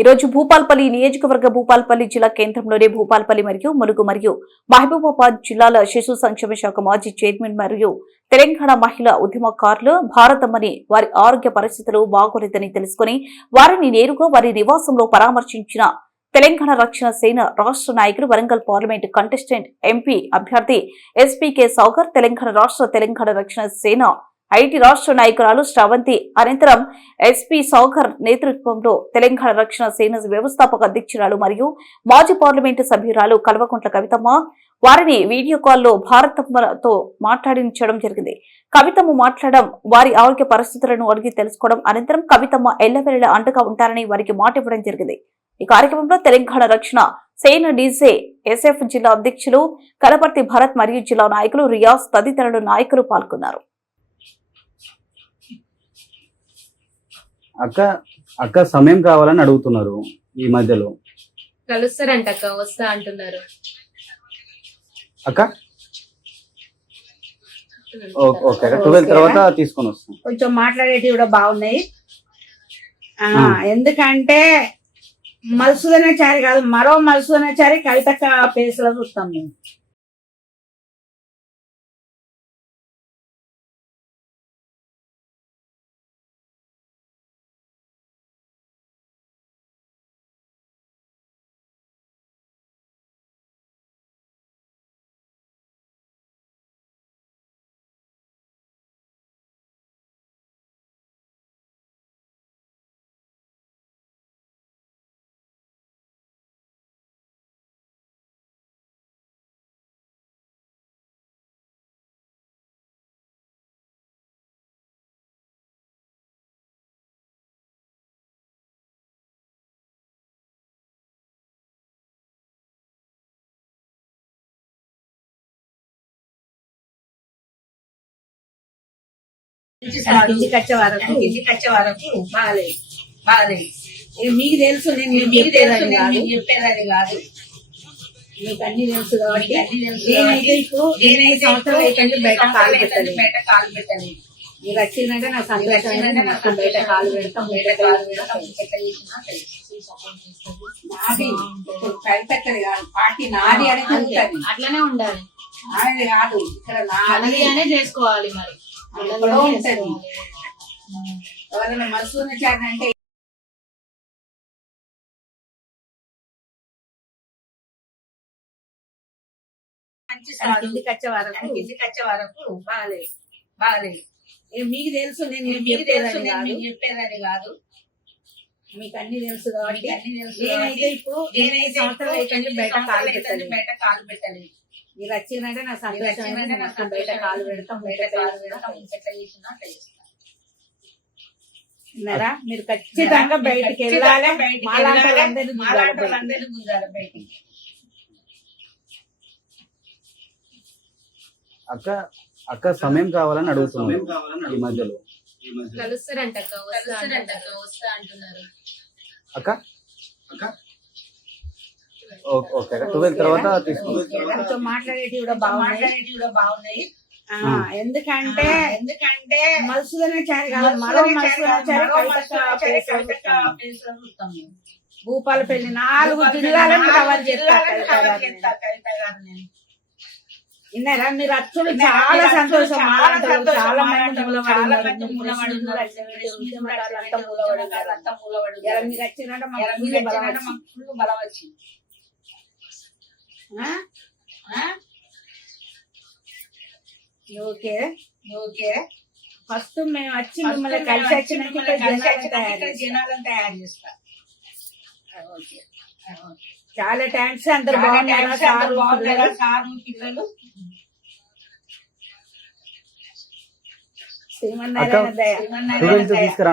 ఈ రోజు భూపాల్పల్లి నియోజకవర్గ భూపాల్పల్లి జిల్లా కేంద్రంలోని భూపాల్పల్లి మరియు ములుగు మరియు మహబూబాబాద్ జిల్లాల శిశు సంక్షేమ శాఖ మాజీ చైర్మన్ మరియు తెలంగాణ మహిళా ఉద్యమకారులు భారతమ్మని వారి ఆరోగ్య పరిస్థితులు బాగోలేదని తెలుసుకుని వారిని నేరుగా వారి నివాసంలో పరామర్శించిన తెలంగాణ రక్షణ సేన రాష్ట్ర నాయకులు వరంగల్ పార్లమెంట్ కంటెస్టెంట్ ఎంపీ అభ్యర్థి ఎస్పీకే సౌగర్ తెలంగాణ రక్షణ సేన ఐటీ రాష్ట్ర నాయకురాలు శ్రావంతి అనంతరం ఎస్పీ సౌగర్ నేతృత్వంలో తెలంగాణ రక్షణ సేన వ్యవస్థాపక అధ్యక్షురాలు మరియు మాజీ పార్లమెంటు సభ్యురాలు కల్వకుంట్ల కవితమ్మ వారిని వీడియో కాల్లో భారతమ్మతో మాట్లాడించడం జరిగింది. కవితమ్మ మాట్లాడడం వారి ఆరోగ్య పరిస్థితులను అడిగి తెలుసుకోవడం అనంతరం కవితమ్మ ఎల్లవెల్లలా అండగా ఉంటారని వారికి మాట ఇవ్వడం జరిగింది. ఈ కార్యక్రమంలో తెలంగాణ రక్షణ సేన డీజే ఎస్ఎఫ్ జిల్లా అధ్యక్షులు కలపర్తి భరత్ మరియు జిల్లా నాయకులు రియాజ్ తదితరులు నాయకులు పాల్గొన్నారు. అక్క సమయం కావాలని అడుగుతున్నారు. ఈ మధ్యలో కలుస్తారంట అక్క, వస్తా అంటున్నారు. అక్క ఓకే 12 తర్వాత తీసుకొని వస్తాం. కొంచెం మాట్లాడేటివి కూడా బాగున్నాయి. ఎందుకంటే మధుసూదనాచారి కాదు, మరో మధుసూదనాచారి కవితక్క పేస్ లో చూస్తాం మేము. ఇంటికి వచ్చే వరకు బాగాలేదు. మీకు తెలుసు, నేను చెప్పేదని కాదు, మీకు అన్ని తెలుసు కాబట్టి నేనైతే ఇప్పుడు 8 సంవత్సరాలు అయితే బయట కాలు పెట్టాలి. మీరు వచ్చిందంటే నాకు సంతోషం. బయట కాలు పెడతాం. నాది కవితక్కది కాదు, పార్టీ నాది అనేది అట్లనే ఉండాలి. నాది కాదు, ఇక్కడ నాది అనే చేసుకోవాలి. మరి ఎవరైనా మధుసూదనాచారి అంటే ఇంటికి వచ్చే వరకు బాగాలేదు. మీకు తెలుసు, నేను చెప్పేదని కాదు, మీకు అన్ని తెలుసు కాబట్టి నేనైతే ఇప్పుడు 8 సంవత్సరాలు అయితే బయట కాలు పెట్టాలి. మీరు వచ్చిందంటే నాకు సంతోషం. బయట కాలు పెడతాం. విన్నారా? మీరు ఖచ్చితంగా బయటికి వెళ్ళాలి. అక్క సమయం కావాలని అడుగుతున్నారు. ఈ మధ్యలో కలుస్తారంట అక్క, వస్తా అంటున్నారు. అక్క ఓకే 12 తర్వాత తీసుకొని వస్తాం. కొంచెం మాట్లాడేటివి కూడా బాగున్నాయి. ఎందుకంటే మధుసూదనాచారి కాదు, మరో మధుసూదనాచారి భూపాలపల్లి 4 జిల్లాలను కవర్ చేస్తారు. విన్నారా? మీరు అచ్చుడు చాలా సంతోషం. చాలా మంది మీరు వచ్చిందంటే బలం వచ్చింది. ఓకే ఫస్ట్ మేము వచ్చి మిమ్మల్ని కలిసి వచ్చినాక జనాలను తయారు చేస్తాం. చాలా థ్యాంక్స్. అందరు బాగున్నారా? సారు పిల్లలు శ్రీమన్నారాయణ దయ తీసుకురా.